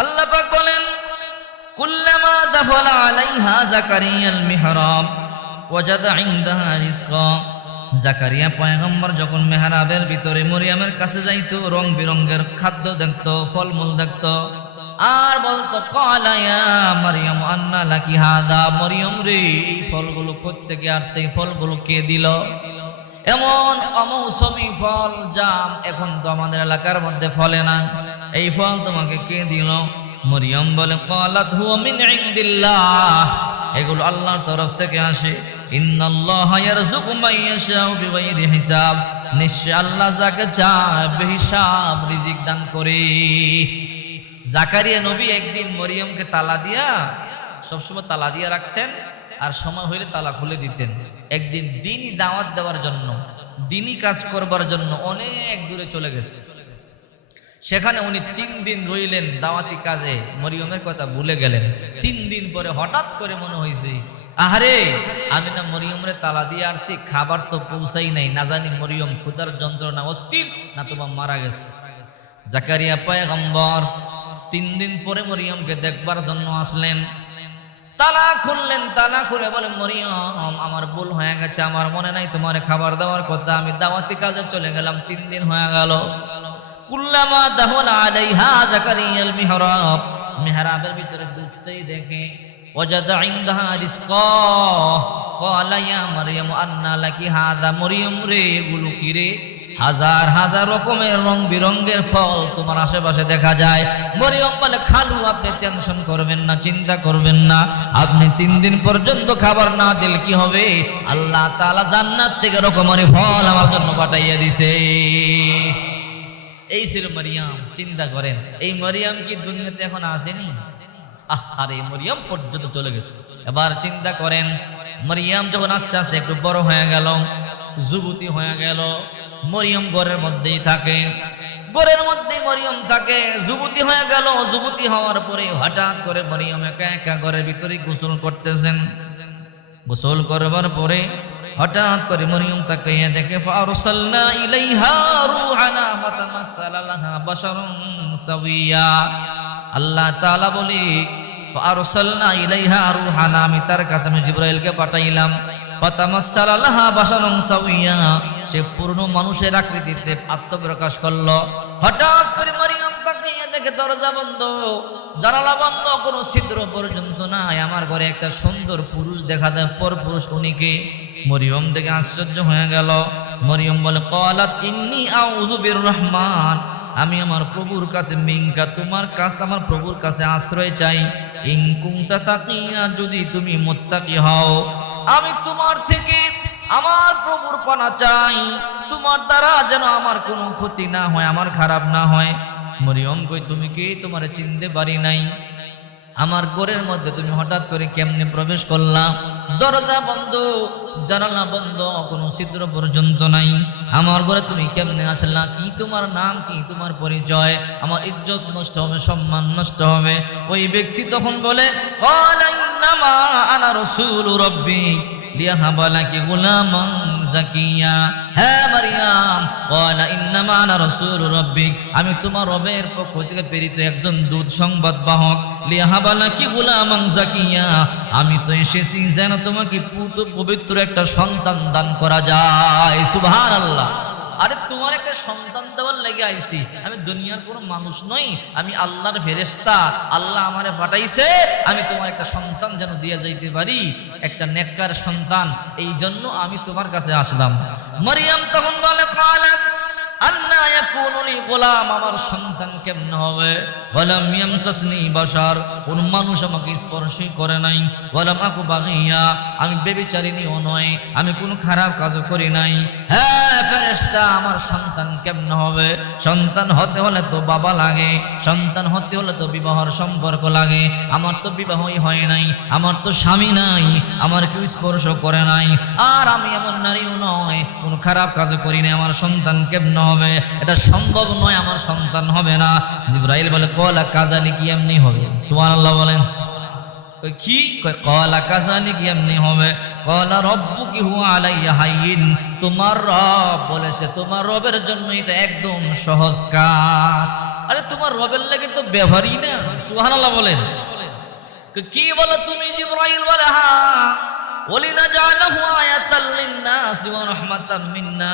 আল্লাহ পাক বলেন কুল্লামা দাফালা আলাইহা জাকারিয়াল মিহরাব ওয়াজাদা ইনদাহা রিজকা। জাকারিয়া পয়গম্বর যখন মেহরাবের ভিতরে মরিয়মের কাছে যাইতো, রং বেরঙের খাদ্য দেখতো, ফলমূল দেখতো, আর বলতো ক্বালা ইয়া মারইয়াম আন্না লাকি হাদা, মরিয়ম রে এই ফলগুলো কোত্থেকে আসছে, এই ফলগুলো কে দিল? এমন অমৌসুমী ফল জাম এখন তো আমাদের এলাকার মধ্যে ফলে না, এই ফল তোমাকে কে দিল? মরিয়ম বলে ক্বালাত হুয়া মিন ইনদিল্লাহ, এগুলো আল্লাহর তরফ থেকে আসে। ইন্নাল্লাহা ইয়ারযুকু মান ইয়াশাউ বিগাইরি হিসাব, নিশ্চয় আল্লাহ যাকে চায় বেহিসাব রিজিক দান করে। জাকারিয়া নবী একদিন মরিয়মকে তালা দিয়া, সবসময় তালা দিয়া রাখতেন, আর সময় হইলে তালা খুলে দিতেন। একদিন দিনই দাওয়াত দেওয়ার জন্য, দিনই কাজ করবার জন্য অনেক দূরে চলে গেছে। সেখানে উনি 3 দিন রইলেন দাওয়াতি কাজে, মরিয়মের কথা ভুলে গেলেন। 3 দিন পরে হঠাৎ করে মনে হয়েছে, আহারে আমি না মরিয়মরে তালা দিয়ে আসছি, খাবার তো পৌঁছাই নাই, না জানি মরিয়ম ক্ষুধার যন্ত্রণা অস্থির না তোমার মারা গেছে। জাকারিয়া পয়গম্বর 3 দিন পরে মরিয়মকে দেখবার জন্য আসলেন, তালা খুললেন। তালা খুলে বলে মরিয়ম আমার ভুল হয়ে গেছে, আমার মনে নাই তোমার খাবার দেওয়ার কথা, আমি দাওয়াতি কাজে চলে গেলাম, 3 দিন হয়ে গেল। কুল্লামা দাখালা আলাইহা জাকারিয়াল মিহরাব, মিহরাবের ভিতরে ঢুকতেই দেখে ওয়াজাদা ইনদাহা রিজকা ক্বালা ইয়া মারইয়াম আন্না লাকি হাযা, মরিয়ম রে এগুলো কি রে? হাজার হাজার রকমের রং বেরঙের ফল তোমার আশেপাশে দেখা যায়। মরিয়ম বলে খালু আপনি টেনশন করবেন না, চিন্তা করবেন না, আপনি 3 দিন পর্যন্ত খাবার না দিলে কি হবে? আল্লাহ তাআলা জান্নাত থেকে রকমারি ফল আমার জন্য পাঠাইয়া দিছে। এই ছিল মরিয়ম। চিন্তা করেন, এই মরিয়ম কি দুনিয়াতে এখন আসেনি? আরে মরিয়ম পর্যন্ত চলে গেছে। এবার চিন্তা করেন, মরিয়ম যখন আস্তে আস্তে একটু বড় হয়ে গেল, যুবতী হয়ে গেল, মরিয়ম ঘরের মধ্যেই থাকে, ঘরের মধ্যেই মরিয়ম থাকে, যুবতী হয়ে গেল। যুবতী হওয়ার পরে হঠাৎ করে মরিয়ম একা একা ঘরের ভিতরে গোসল করতেছেন। গোসল করবার পরে হঠাৎ করে মরিয়ম তাকাইয়া দেখে ফারসালনা ইলাইহা রূহানা ফাতামাসসালা লাহা বাশারুন সাওয়িয়া। আল্লাহ তাআলা বলে ফারসালনা ইলাইহা রূহানা, আমি তার কাছে আমি জিবরাইলকে পাঠাইলাম। ফাতামাসসালা লাহা বাশারুন সাওয়িয়া, সে পূর্ণ মানুষের আকৃতিতে আত্মপ্রকাশ করলো। হঠাৎ করে মরিয়ম তাকাইয়া দেখে দরজা বন্ধ, জানালা বন্ধ, কোনো ছিদ্র পর্যন্ত নাই। আমার ঘরে একটা সুন্দর পুরুষ দেখা যায়, পরপুরুষ। উনি কে? মরিয়ম দেখে আশ্চর্য হয়ে গেল। মরিয়ম বলে ক্বালাত ইন্নী আউযু বিররহমান, আমি আমার প্রভুর কাছে, মিনকা তোমার কাছে, আমার প্রভুর কাছে আশ্রয় চাই। ইন কুনতা তাকিয়া, যদি তুমি মুত্তাকি হও, আমি তোমার থেকে আমার প্রভুর পানা চাই, তোমার দ্বারা যেন আমার কোনো ক্ষতি না হয়, আমার খারাপ না হয়। মরিয়ম কই তুমি কে? তোমারে চিনতে পারি নাই, আমার ঘরের মধ্যে তুমি হঠাৎ করে কেমনে প্রবেশ করলা? দরজা বন্ধ, জানালা বন্ধ, কোনো ছিদ্র পর্যন্ত নাই, আমার ঘরে তুমি কেমনে আসলা? কি তোমার নাম, কি তোমার পরিচয়? আমার ইজ্জত নষ্ট হবে, সম্মান নষ্ট হবে। ওই ব্যক্তি তখন বলে ক্বালা ইন্নামা আনা রাসূলু রাব্বিক লিয়াহাবা লাকি গুলামান যাকিয়া। হ্যাঁ মারিয়াম, ক্বালা ইন্নামা আনা রাসূলু রাব্বিক, আমি তোমার রবের পক্ষ থেকে প্রেরিত একজন দূত, সংবাদ বাহক। লিয়াহাবা লাকি গুলামান যাকিয়া, আমি তো এসেছি যেন তোমাকে পবিত্র একটা সন্তান দান করা যায়। সুবহানাল্লাহ। আরে তোমার একটা সন্তান দেওয়ার লেগে আইছি, আমি দুনিয়ার কোনো মানুষ নই, আমি আল্লাহর ফেরেশতা, আল্লাহ আমারে পাঠাইছে, আমি তোমার একটা সন্তান যেন দিয়ে যাইতে পারি, একটা নেককার সন্তান, এই জন্য আমি তোমার কাছে আসলাম। মরিয়ম তখন বলে ক্বালাত আন্না ইয়াকুনু লি গোলাম, আমার সন্তান কেমনে হবে? ওয়ালাম ইয়ামসাসনি বাশার, কোন মানুষ আমাকে স্পর্শই করে নাই। ওয়ালাম আকু বাগিয়া, আমি ব্যভিচারিণীও নয়, আমি কোনো খারাপ কাজও করি নাই। হ্যাঁ ফেরেশতা, আমার সন্তান কেমনে হবে? সন্তান হতে হলে তো বাবা লাগে, সন্তান হতে হলে তো বিবাহর সম্পর্ক লাগে। আমার তো বিবাহই হয় নাই, আমার তো স্বামী নাই, আমার কেউ স্পর্শ করে নাই, আর আমি এমন নারীও নয়, কোনো খারাপ কাজও করি নাই, আমার সন্তান কেমনে হবে? এটা সম্ভব নয়, আমার সন্তান হবে না। জিবরাইল বলে ক্বালা কাযালিকা, এমনি হবে। সুবহানাল্লাহ বলেন। কি কয়? ক্বালা কাযালিকা, এমনি হবে। ক্বালা রাব্বুকি হুয়া আলাইয়া হায়্যিন, তোমার রব বলেছে, তোমার রবের জন্য এটা একদম সহজ কাজ। আরে তোমার রবের লাগে তো ব্যবহারই না। সুবহানাল্লাহ বলেন। কি বলো তুমি? জিবরাইল বলে হ্যাঁ, ওয়ালিনাজালাহু আয়াতাল লিন্নাসি ওয়া রাহমাতাম মিন্না,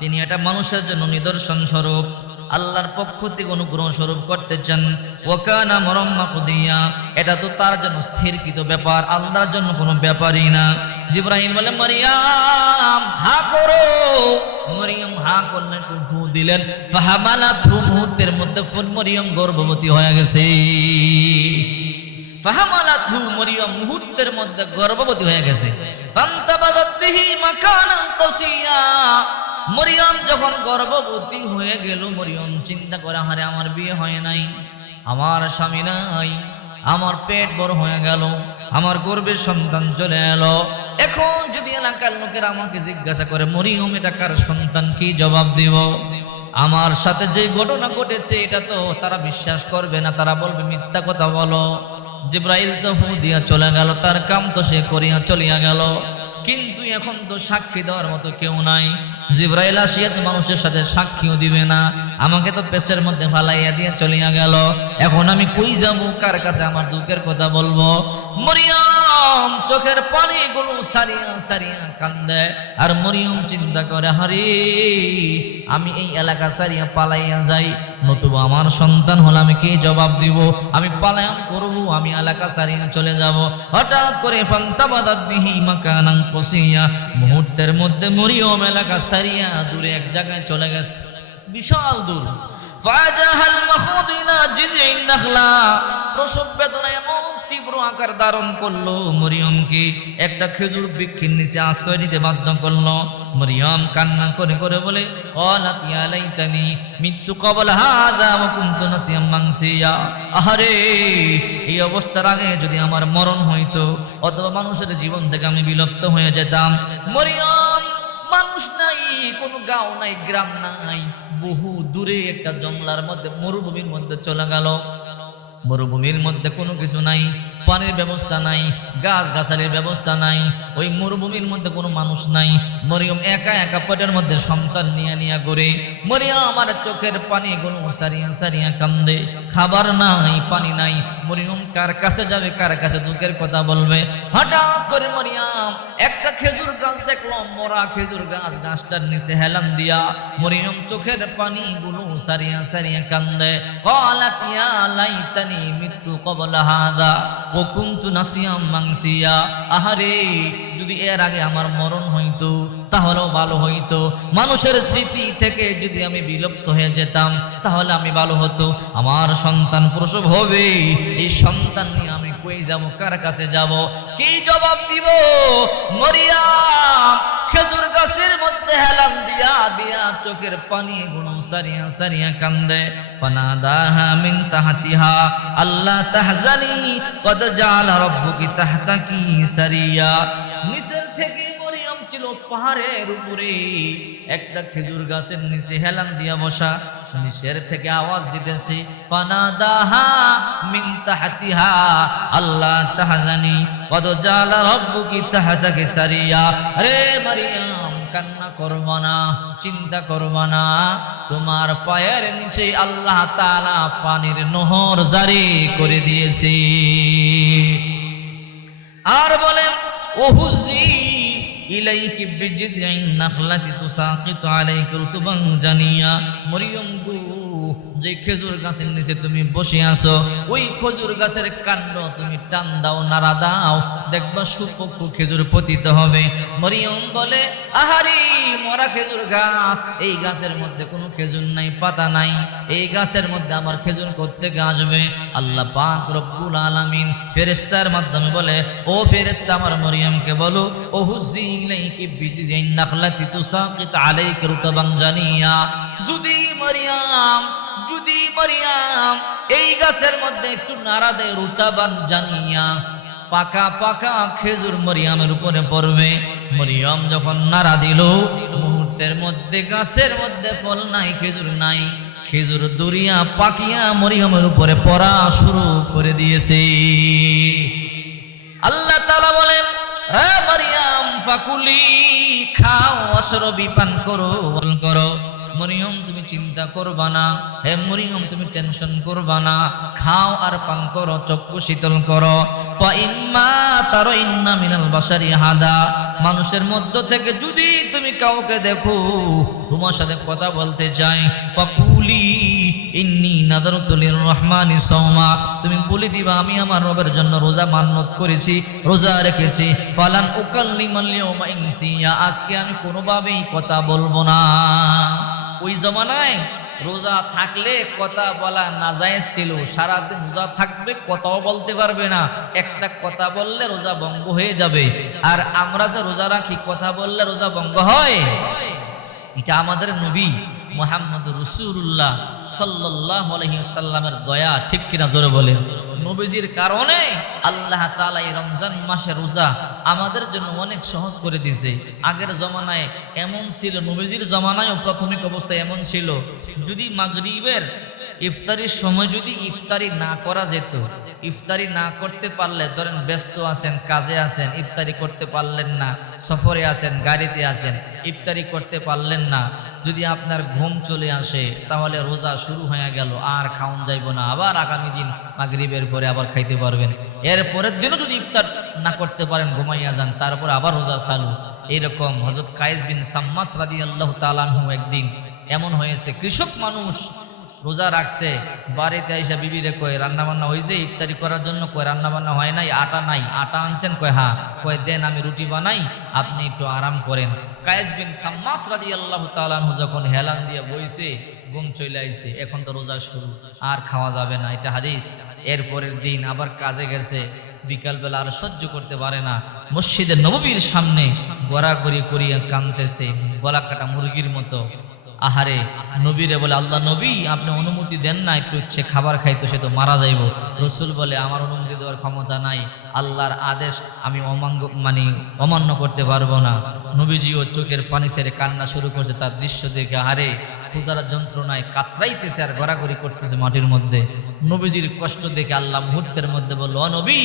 তিনি এটা মানুষের জন্য নিদর্শন স্বরূপ, আল্লাহর পক্ষ থেকে অনুগ্রহ স্বরূপ করতে চান। ওয়া কানা আমরাম মাকদিয়া, এটা তো তার জন্য স্থিরকৃত ব্যাপার, আল্লাহর জন্য কোনো ব্যাপারই না। জিবরাইল বলে মারিয়াম হা করো। মরিয়ম হা করলেন, ফু দিলেন, ফাহামালাতহু, মুহূর্তের মধ্যে মরিয়ম গর্ভবতী হয়ে গেছে। ফাহামালাতহু, মরিয়ম মুহূর্তের মধ্যে গর্ভবতী হয়ে গেছে। ফান্তাবাযাত বিহি মাকানান কাসিয়া, মরিয়ম যখন গর্ভবতী হয়ে গেল, মরিয়ম চিন্তা করে আরে আমার বিয়ে হয় নাই, আমার স্বামী নাই, আমার পেট বড় হয়ে গেল, আমার গর্ভে সন্তান চলে এলো, এখন যদি এলাকার লোকেরা আমাকে জিজ্ঞাসা করে মরিয়ম এটা কার সন্তান, কি জবাব দিব? আমার সাথে যে ঘটনা ঘটেছে এটা তো তারা বিশ্বাস করবে না, তারা বলবে মিথ্যা কথা বলো। জিবরাইল তো ফু দিয়া চলে গেল, তার কাম তো সে করিয়া চলিয়া গেল, কিন্তু এখন তো সাক্ষী দেওয়ার মতো কেউ নাই। জিবরাইল আসিয়া তো মানুষের সাথে সাক্ষীও দিবে না, আমাকে তো পেছের মধ্যে ফালাইয়া দিয়ে চলিয়া গেল, এখন আমি কই যাবো, কার কাছে আমার দুঃখের কথা বলবো? মরিয়ম চোখের পানিগুলো সারিয়া সারিয়া কান্দে, আর মরিয়ম চিন্তা করে হারে আমি এই এলাকা সারিয়া পালাইয়া যাই, নতুবা আমার সন্তান হলে আমি কি জবাব দিব? আমি পালায়াম করব, আমি এলাকা সারিয়া চলে যাব। হঠাৎ করে ফান্তাবাদাত বিহি মাকানান কাসিয়া, মুহূর্তের মধ্যে মরিয়ম এলাকা সারিয়া দূরে এক জায়গায় চলে গেছে, বিশাল দূর। ফাজাহাল মাখুদিনা জিজিন নাখলা, প্রসব বেদনা এমন তীব্র আকার ধারণ করলো, মরিয়মকে একটা খেজুর বৃক্ষের নিচে আশ্রয় নিতে বাধ্য করলো। মরিয়ম কান্না করে করে বলে ক্বালাত ইয়া লাইতানি মিতু ক্বাবলা হাযা ওয়া কুনতু নাসিয়াম মানসিয়া, আহারে এই অবস্থার আগে যদি আমার মরণ হইতো, অথবা মানুষের জীবন থেকে আমি বিলুপ্ত হয়ে যেতাম। মরিয়ম মানুষ নাই, কোনো গাঁও নাই, গ্রাম নাই, বহু দূরে একটা জঙ্গলার মধ্যে, মরুভূমির মধ্যে চলে গেল। মরুভূমির মধ্যে কোনো কিছু নাই, পানির ব্যবস্থা নাই, গাছ গাছালির ব্যবস্থা নাই, ওই মরুভূমির মধ্যে কোনো মানুষ নাই। মরিয়ম একা একা পেটের মধ্যে সন্তান নিয়ে নিয়ে ঘুরে। মরিয়ম আমার চোখের পানিগুলো সারিয়া সারিয়া কান্দে, খাবার নাই, পানি নাই। মরিয়ম কার কাছে যাবে, কার কাছে দুঃখের কথা বলবে? হঠাৎ করে মরিয়ম একটা খেজুর গাছ দেখলো, মরা খেজুর গাছ, গাছটার নিচে হেলান দিয়া মরিয়ম চোখের পানিগুলো সারিয়া সারিয়া কান্দে। ক্বালাত ইয়া লাইতানি মিতু ক্বাবলা হাযা ওয়া কুনতু নাসিয়াম মানসিয়া, আহারে যদি এর আগে আমার মরণ হইতো তাহলেও ভালো হইতো, মানুষের স্মৃতি থেকে যদি আমি বিলুপ্ত হয়ে যেতাম তাহলে আমি ভালো হতো। আমার সন্তান প্রসব হবে, এই সন্তান নিয়ে আমি কই যাব, কার কাছে যাব, কি জবাব দিব? মরিয়ম খেজুর গাছের মধ্যে হেলান দিয়া দিয়া চোখের পানি গুলো সারিয়া সারিয়া কান্দে। ফানাদাহা মিন তাহতিহা আল্লা তাহজানি কদ জাআলা রাব্বুকি তাহতাকি সারিয়া, নিচের থেকে মরিয়ম ছিল পাহাড়ের উপরে, একটা খেজুর গাছের নিচে হেলান দিয়া বসা, নিচের থেকে আওয়াজ দিতেছে ফানাদাহা মিন তাহতিহা আল্লা তাহজানি কদ জাআলা রাব্বুকি তাহতাকি সারিয়া। আরে মরিয়ম কান্না করবা না, চিন্তা করবা না, তোমার পায়ের নিচে আল্লাহ তাআলা পানির নহর জারি করে দিয়েছে। আর বলেন ওহুজি ইলাইকি বিজিদিন নাখলাতি তুসাকিতু আলাইকা রুতবান জানিয়া, মরিয়ম গো যে খেজুর গাছের নিচে তুমি বসে আছো, ওই খেজুর গাছের কাণ্ড তুমি টান দাও, নাড়া দাও, দেখবা সুপক্ষ খেজুর পতিত হবে। মরিয়ম বলে আহারি মরা খেজুর গাছ, এই গাছের মধ্যে কোনো খেজুর নাই, পাতা নাই, এই গাছের মধ্যে আমার খেজুর কোত্থেকে আসবে? আল্লাহ পাক রব্বুল আলামিন ফেরেশতার মাধ্যমে বলে ও ফেরেশতা আমার মরিয়মকে বলো ও হুজি ইলাইকি বিজিদিন নাখলাতি তুসাকিতু আলাইকা রুতবান জানিয়া, যদি মরিয়ম এই গাছের মধ্যে একটু নাড়া দেয়, রুতাবান জানিয়া পাকা পাকা খেজুর মরিয়মের উপরে পড়বে। মরিয়ম যখন নাড়া দিল, মুহূর্তের মধ্যে গাছের মধ্যে ফল নাই, খেজুর নাই, খেজুর দরিয়া পাকিয়া মরিয়মের উপরে পড়া শুরু করে দিয়েছে। আল্লাহ তাআলা বলেন হে মরিয়ম ফাকুলি, খাও, অশরবি, পান করো, করো। মরিয়ম তুমি চিন্তা করবা না, হে মরিয়ম তুমি টেনশন করবা না, খাও আর পান করো, চক্ষু শীতল করো। ফাইম্মা তারাইন্না মিনাল বাশারি হাদা, মানুষের মধ্য থেকে যদি তুমি কাউকে দেখো তোমার সাথে কথা বলতে চাই, ফাকুলি ইন্নী নাযারতু লিররহমানি সাওমা, তুমি বলে দিবা আমি আমার রবের জন্য রোজা মান্নত করেছি, রোজা রেখেছি। ফালান উকাল্লিমাল ইয়াওমা ইনসিয়া, আজকে আমি কোনোভাবেই কথা বলবো না। ওই জমানায় রোজা থাকলে কথা বলা নাজায়েজ ছিল, সারাদিন রোজা থাকবে কথাও বলতে পারবে না, একটা কথা বললে রোজা ভঙ্গ হয়ে যাবে। আর আমরা যে রোজা রাখি কথা বললে রোজা ভঙ্গ হয়, এটা আমাদের নবী মুহাম্মদ রাসূলুল্লাহ সাল্লাল্লাহু আলাইহি ওয়াসাল্লামের দয়া, ঠিক কিনা জোরে বলেন। নবীজির কারণে আল্লাহ তাআলা এই রমজান মাসে রোজা আমাদের জন্য অনেক সহজ করে দিয়েছে। আগের জমানায় এমন ছিল, নবীজির জমানায় প্রাথমিক অবস্থায় এমন ছিল, যদি মাগরিবের ইফতারির সময় যদি ইফতারি না করা যেত, ইফতারি না করতে পারলে, ধরেন ব্যস্ত আছেন, কাজে আছেন, ইফতারি করতে পারলেন না, সফরে আছেন, গাড়িতে আছেন, ইফতারি করতে পারলেন না, যদি আপনার ঘুম চলে আসে তাহলে রোজা শুরু হয়ে গেল, আর খাওন যাইব না, আবার আগামী দিন মাগরিবের পরে আবার খাইতে পারবেন। এর পরের দিনও যদি ইফতার না করতে পারেন, ঘুমাইয়া যান, তারপর আবার রোজা চালু। এইরকম হযরত কায়েস বিন সাম্মাস রাদিয়াল্লাহু তাআলা আনহু একদিন এমন হয়েছে, কৃষক মানুষ রোজা রাখছে, বাড়িতে আইসা বিবিরে কয় রান্না বান্না হয়েছে ইফতারি করার জন্য, কয় রান্না বান্না হয় নাই, আটা নাই, আটা আনছেন, কয় হ্যাঁ, কয় দেন আমি রুটি বানাই, আপনি একটু আরাম করেন। কায়েস বিন সাম্মাস রাদিয়াল্লাহু তাআলা আনহু যখন হেলান দিয়ে বইছে, ঘুম চলে আইছে, এখন তো রোজা শুরু, আর খাওয়া যাবে না, এটা হাদিস। এরপরের দিন আবার কাজে গেছে, বিকালবেলা আর সহ্য করতে পারে না, মসজিদে নববীর সামনে গড়াগড়ি করিয়া কাঁদতেছে, গলা কাটা মুরগির মতো। আহারে, নবীরে বলে, আল্লাহ নবী আপনি অনুমতি দেন না, একটু ইচ্ছে খাবার খাইতো, সে তো মারা যাইব। রসুল বলে, আমার অনুমতি দেওয়ার ক্ষমতা নাই, আল্লাহর আদেশ আমি অমান্য করতে পারবো না। নবীজিও চোখের পানি ছেড়ে কান্না শুরু করছে, তার দৃশ্য দেখে আহারে ক্ষুধার যন্ত্রণায় কাতরাইতেছে আর গড়াগড়ি করতেছে মাটির মধ্যে। নবীজির কষ্ট দেখে আল্লাহ মুহূর্তের মধ্যে বলল, ও নবী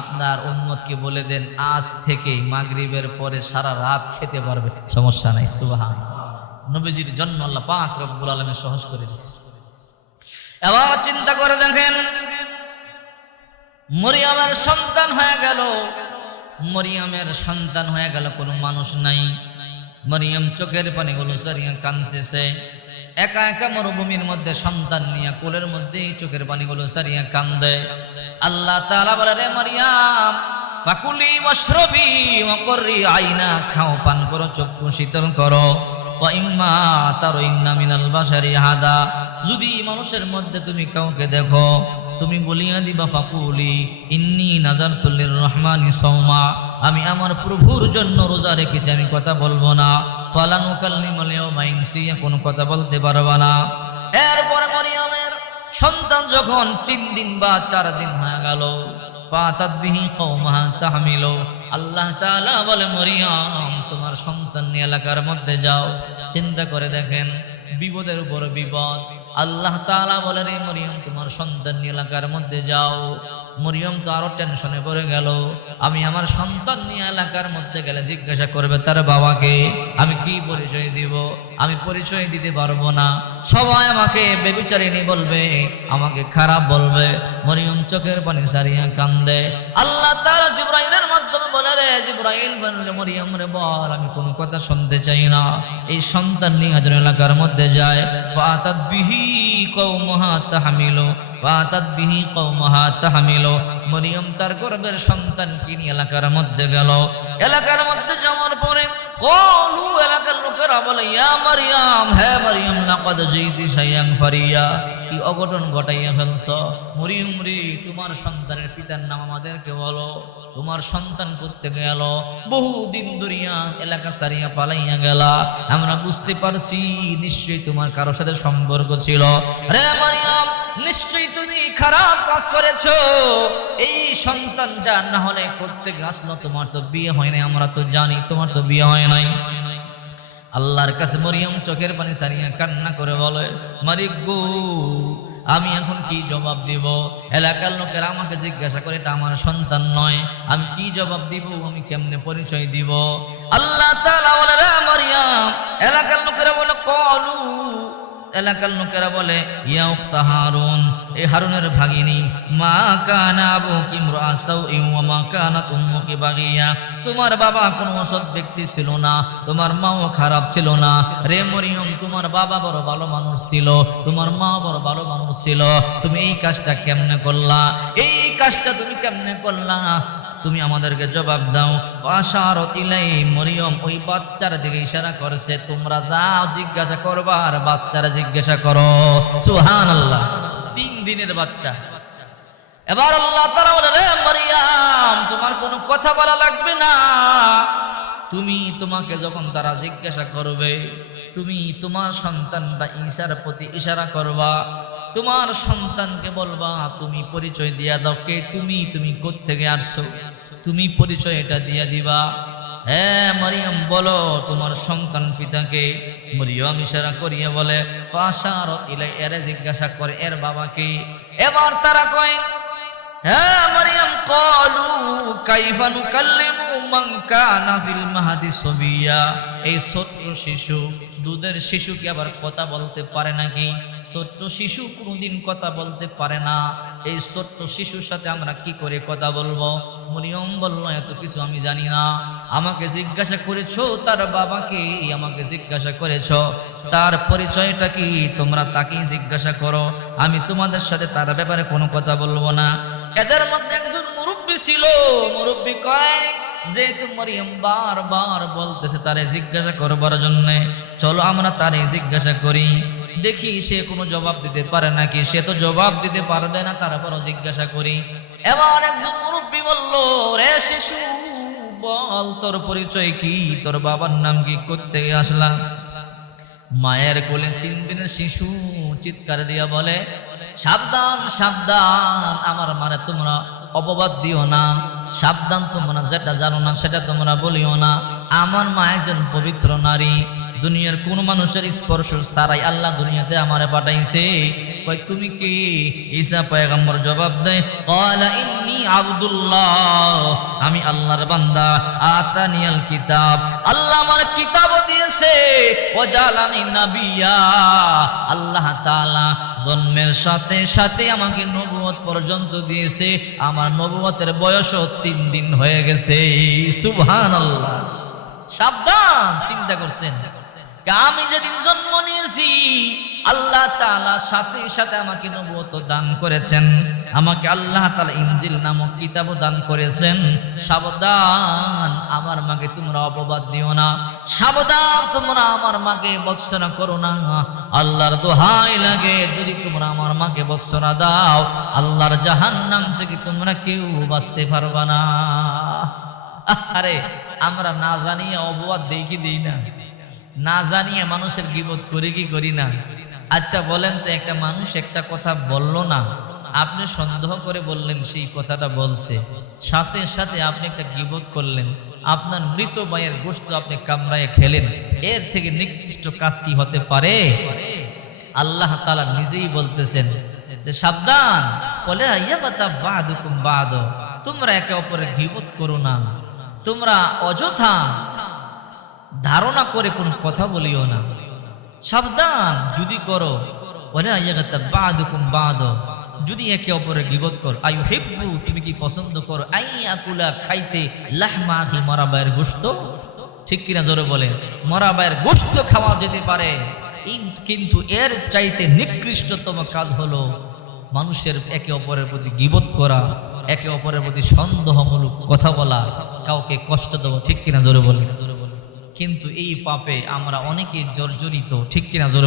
আপনার উম্মতকে বলে দেন আজ থেকে মাগরিবের পরে সারা রাত খেতে পারবে, সমস্যা নাই। সুবহানাল্লাহ। নবীজির জন্য আল্লাহ পাক রব্বুল আলামিন সহজ করে দিয়েছে। এবার চিন্তা করে দেখেন, মরিয়মের সন্তান হয়ে গেল, মরিয়মের সন্তান হয়ে গেল, কোনো মানুষ নাই। মরিয়ম চোখের পানিগুলো সারিয়া কাঁদতেছে, একা একা মরুভূমির মধ্যে সন্তান নিয়ে কোলের মধ্যে চোখের পানিগুলো সারিয়া কান্দে। আল্লাহ তাআলা বলে, রে মরিয়ম ফাকুলি ওয়াশরবি ওয়া কুররি আইনা, খাও পান করো, চক্ষু শীতল করো। ওয়াইম্মা তারাইন্না মিনাল বাশারি হাদা, যদি মানুষের মধ্যে তুমি কাউকে দেখো তুমি বলিয়া দিবা, ফাকুলি ইন্নী নাযারতু লিররহমানি সাওমা, আমি আমার প্রভুর জন্য রোজা রেখেছি, আমি কথা বলবো না। ফালা নুকাল্লিমাল ইয়াওমা ইনসিয়া, কোনো কথা বলতে পারবা না। এরপরে মরিয়মের সন্তান যখন 3 দিন বা 4 দিন হয়ে গেল, ফাতাত বিহি কওমাহা তাহমিলু, আল্লাহ তাআলা বলে, মরিয়ম তোমার সন্তান নিয়ে এলাকার মধ্যে যাও। চিন্তা করে দেখেন, বিপদের উপর বিপদ। আল্লাহ তাআলা বলে, রে মরিয়ম তোমার সন্তান নিয়ে এলাকার মধ্যে যাও। মরিয়ম তো আরো টেনশনে পড়ে গেল, আমি আমার সন্তান নিয়ে এলাকার মধ্যে গেলে জিজ্ঞাসা করবে তার বাবাকে, আমি কি পরিচয় দিব? আমি পরিচয় দিতে পারবো না, সবাই আমাকে বেবিচারিণী বলবে, আমাকে খারাপ বলবে। মরিয়ম চোখের পানি সারিয়া কান্দে। আল্লাহ তাআলা জিবরাইলের মাধ্যমে বলে, রে জিবরাইল বলে, মরিয়ম রে বল, আমি কোনো কথা শুনতে চাই না, এই সন্তান নিয়ে আজ এলাকার মধ্যে যায়। ফাতাত বিহি কওমাহা তাহমিলু, ফাতাত বিহি কওমাহা তাহমিলু, মরিয়ম তার গর্ভের সন্তান কিনে এলাকার মধ্যে গেল। এলাকার মধ্যে যাওয়ার পরে কলু, এলাকার লোকেরা বলে, ইয়া মারিয়াম, হে মারিয়াম, লাকাদ জিইতি শাইআন ফারিয়া, কি অঘটন ঘটাইয়া ফেলছ। মরিয়ম রে, তোমার সন্তানের পিতার নাম আমাদেরকে বলো, তোমার সন্তান করতে গেল, বহুদিন ধরিয়া এলাকা সারিয়া পালাইয়া গেলা, আমরা বুঝতে পারছি নিশ্চয়ই তোমার কারোর সাথে সম্পর্ক ছিল। রে মারিয়াম, নিশ্চয়ই তুমি খারাপ কাজ করেছো, এই সন্তানটা না হলে করতে আসলো, তোমার তো বিয়ে হয় নাই, আমরা তো জানি তোমার তো বিয়ে হয় নাই। আল্লাহর কাছে মরিয়ম চোখের পানি সারিয়া কান্না করে বলে, মালিক গো, আমি এখন কি জবাব দিব? এলাকার লোকেরা আমাকে জিজ্ঞাসা করে, এটা আমার সন্তান নয়, আমি কি জবাব দিব? আমি কেমনে পরিচয় দিব? আল্লাহ তাআলা বলে, রে মারিয়াম, এলাকার লোকেরা বলে কলু, এলাকার লোকেরা বলে ইয়া উখতা হারুন, এই হারুনের ভাগিনী, মা কানা আবুকি ইমরাআ সাউইন ওয়া মা কানাত উম্মুকি বাগিয়া, তোমার বাবা কোনো অসৎ ব্যক্তি ছিল না, তোমার মাও খারাপ ছিল না রে মরিয়ম, তোমার বাবা বড় ভালো মানুষ ছিল, তোমার মা বড় ভালো মানুষ ছিল, তুমি এই কাজটা কেমনে করলা, এই কাজটা তুমি কেমনে করলা, তুমি আমাদেরকে জবাব দাও। ফাশারাত ইলাই, মরিয়ম ওই বাচ্চার দিকে ইশারা করছে, তোমরা যাও জিজ্ঞাসা করবা আর বাচ্চারা জিজ্ঞাসা করো। সুবহানাল্লাহ, 3 দিনের বাচ্চা। এবার আল্লাহ তাআলা বলে, রে মরিয়ম, তোমার কোনো কথা বলা লাগবে না, তোমাকে যখন তারা জিজ্ঞাসা করবে, তুমি তোমার সন্তান বা ঈসার প্রতি ইশারা করবা, তোমার সন্তানকে বলবা, তুমি পরিচয় দিয়া দাও, কে তুমি কোত্থেকে আসছো, তুমি পরিচয় এটা দিয়া দিবা। হ্যাঁ মরিয়ম বলো তোমার সন্তান পিতাকে। মরিয়ম ইশারা করিয়া বলে ফাশারাত ইলাই, এরে জিজ্ঞাসা করে এর বাবাকে। এবার তারা কয়, হ্যাঁ মরিয়ম, ক্বালু কাইফা নুকাল্লিমু মান কানা ফিল মাহদি সবিয়া, এই ছোট্ট শিশু, দুধের শিশু কি আবার কথা বলতে পারে নাকি? ছোট্ট শিশু কোনোদিন কথা বলতে পারে না, এই ছোট্ট শিশুর সাথে আমরা কি করে কথা বলবো? মরিয়ম বলল, এত কিছু আমি জানি না, আমাকে জিজ্ঞাসা করেছো তার বাবাকে, আমাকে জিজ্ঞাসা করেছো তার পরিচয়টা কি, তোমরা তাকেই জিজ্ঞাসা করো, আমি তোমাদের সাথে তার ব্যাপারে কোনো কথা বলবো না। এদের মধ্যে একজন মুরব্বী ছিল, মুরব্বী কয়, যেহেতু মরিয়ম বারবার বলতেছে তারে জিজ্ঞাসা করবার জন্য, চলো আমরা তারে জিজ্ঞাসা করি, দেখি সে কোনো জবাব দিতে পারে নাকি। সে তো জবাব দিতে পারবে না, তারপরও জিজ্ঞাসা করি। এবার একজন মুরব্বী বলল, রে শিশু, বল তোর পরিচয় কি, তোর বাবার নাম কি, করতে আসলাম? মায়ের কোলে 3 দিনের শিশু চিৎকার দিয়া বলে, সাবধান সাবধান, আমার মারে তোমরা অপবাদ দিও না, সাবধান, তোমরা যেটা জানো না সেটা তোমরা বলিও না, আমার মা একজন পবিত্র নারী, দুনিয়ার কোন মানুষের স্পর্শ ছাড়াই আল্লাহ দুনিয়াতে আমারে পাঠাইছে। কই তুমি কি? ঈসা পয়গম্বর জবাব দেয়, ক্বালা ইন্নী আবদুল্লাহ, আমি আল্লাহর বান্দা, আতানিয়াল কিতাব, আল্লাহ আমার কিতাব দিয়েছে, ওয়াজালানি নাবিয়্যা, আল্লাহ তাআলা জন্মের সাথে সাথে আমাকে নবুয়ত পর্যন্ত দিয়েছে, আমার নবুয়তের বয়সও 3 দিন হয়ে গেছে। সুবহানাল্লাহ। সাবধান, চিন্তা করছেন, আমি যেদিন জন্ম নিয়েছি আল্লাহ তাআলা সাথে সাথে আমাকে নবুয়ত দান করেছেন, আমাকে আল্লাহ তাআলা ইনজিল নামক কিতাব দান করেছেন। সাবধান, আমার মাকে তোমরা অপবাদ দিও না, সাবধান, তোমরা আমার মাকে ভৎসনা করো না, আল্লাহর দোহাই লাগে, যদি তোমরা আমার মাকে ভৎসনা দাও, আল্লাহর জাহান্নাম থেকে তোমরা কেউ বাঁচতে পারবা না। আরে আমরা না জানিয়ে অপবাদ দেই কি দেই না? না জানিয়ে মানুষের গীবত করি কি করি না? আচ্ছা বলেন তো, একটা মানুষ একটা কথা বললো না, আপনি সন্দেহ করে বললেন সেই কথাটা বলছে, সাথে সাথে আপনি একটা গীবত করলেন, আপনার মৃত ভাইয়ের গোশত আপনি কামড়ায় খেলেন, এর থেকে নিকৃষ্ট কাজ কি হতে পারে? আল্লাহ তাআলা নিজেই বলতেছেন যে সাবধান, বলে ইয়াগাতাব বাদুকুম বাদ, তোমরা একে অপরের গীবত করো না, তোমরা অযথা ধারণা করে কোন কথা বলিও না, সাবধান, যদি করো, ওয়ালা ইয়াগাতাব বাদুকুম বাদ, যদি একে অপরের গীবত করো, আইয়ুহিব্বু, তুমি কি পছন্দ করো, আইয়াকুলা, খাইতে, লাহমা আখি, মরা ভাইয়ের গোশত, ঠিক কিনা জোরে বলে, মরা ভাইয়ের গোশত খাওয়া যেতে পারে, কিন্তু এর চাইতে নিকৃষ্টতম কাজ হলো মানুষের একে অপরের প্রতি গীবত করা, একে অপরের প্রতি সন্দেহমূলক কথা বলা, কাউকে কষ্ট দেওয়া, ঠিক কিনা জোরে বলে। কিন্তু এই পাপে আমরা অনেকে জর্জরিত, ঠিক কিনা জোরে।